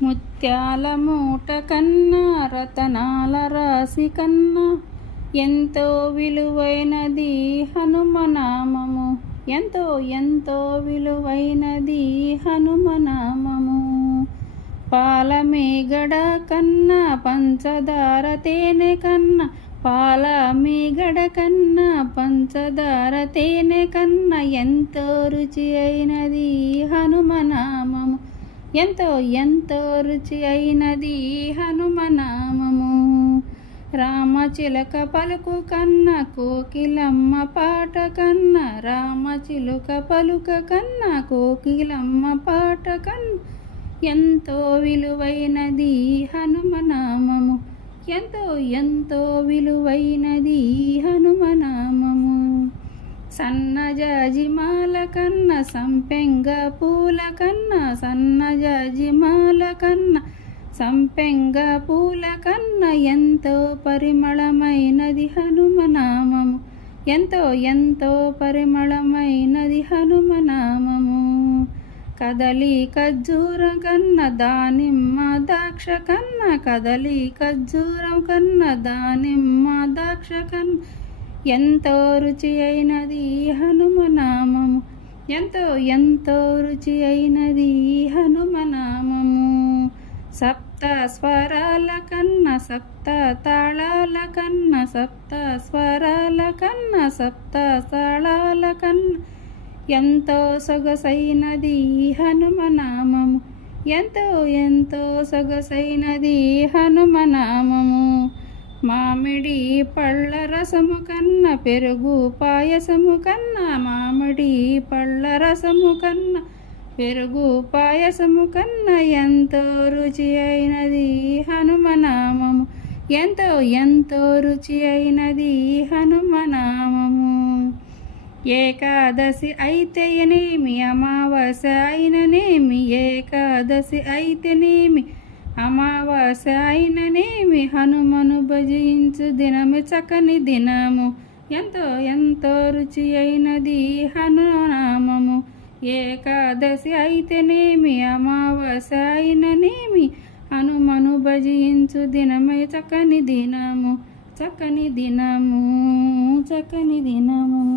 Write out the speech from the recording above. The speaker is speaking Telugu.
ముత్యాల మూట కన్నా రతనాల రాశి కన్నా ఎంతో విలువైనది హనుమనామము ఎంతో ఎంతో విలువైనది హనుమనామము పాల మీగడ కన్నా పంచదార తేనె కన్నా పాల మీగడ కన్నా పంచదార తేనె కన్నా ఎంతో రుచి అయినది హనుమనామము ఎంతో ఎంతో రుచి అయినది హనుమనామము రామచిలక పలుకు కన్నా కోకిలమ్మ పాట కన్నా రామచిలుక పలుక కన్నా కోకిలమ్మ పాట కన్న ఎంతో విలువైనది హనుమనామము ఎంతో ఎంతో విలువైనది హను సన్నజాజిమాల కన్న సంపెంగ పూల కన్న సన్నజాజిమాల కన్న సంపెంగ పూల కన్న ఎంతో పరిమళమైనది హనుమనామము. ఎంతో ఎంతో పరిమళమైనది హనుమనామము. కదలి ఖజ్జూరం కన్న దానిమ్మ దాక్ష కన్న కదలి ఖజ్జూరం కన్న దానిమ్మ దాక్ష కన్న ఎంతో రుచి అయినది హనుమనామము ఎంతో ఎంతో రుచి అయినది హనుమనామము సప్త స్వరాల కన్న సప్త తాళాల కన్న సప్త స్వరాల కన్న సప్త తాళాల కన్న. ఎంతో సొగసైనది హనుమనామము ఎంతో ఎంతో సొగసైనది హనుమనామము మామిడి పళ్ళ రసము కన్న పెరుగు పాయసము కన్నా మామిడి పళ్ళ రసము కన్నా పెరుగు పాయసము కన్నా ఎంతో రుచి అయినది హనుమనామము. ఎంతో ఎంతో రుచి అయినది హనుమనామము. ఏకాదశి అయితేనేమి అమావాస్య అయిననేమి ఏకాదశి అయితేనేమి అమావాస అయిననేమి హనుమను భజించు దినము చక్కని దినము. ఎంతో ఎంతో రుచి అయినది హనునామము ఏకాదశి అయితేనేమి అమావాస అయిననేమి హనుమను భజించు దినమే చక్కని దినము. చక్కని దినము చక్కని దినము.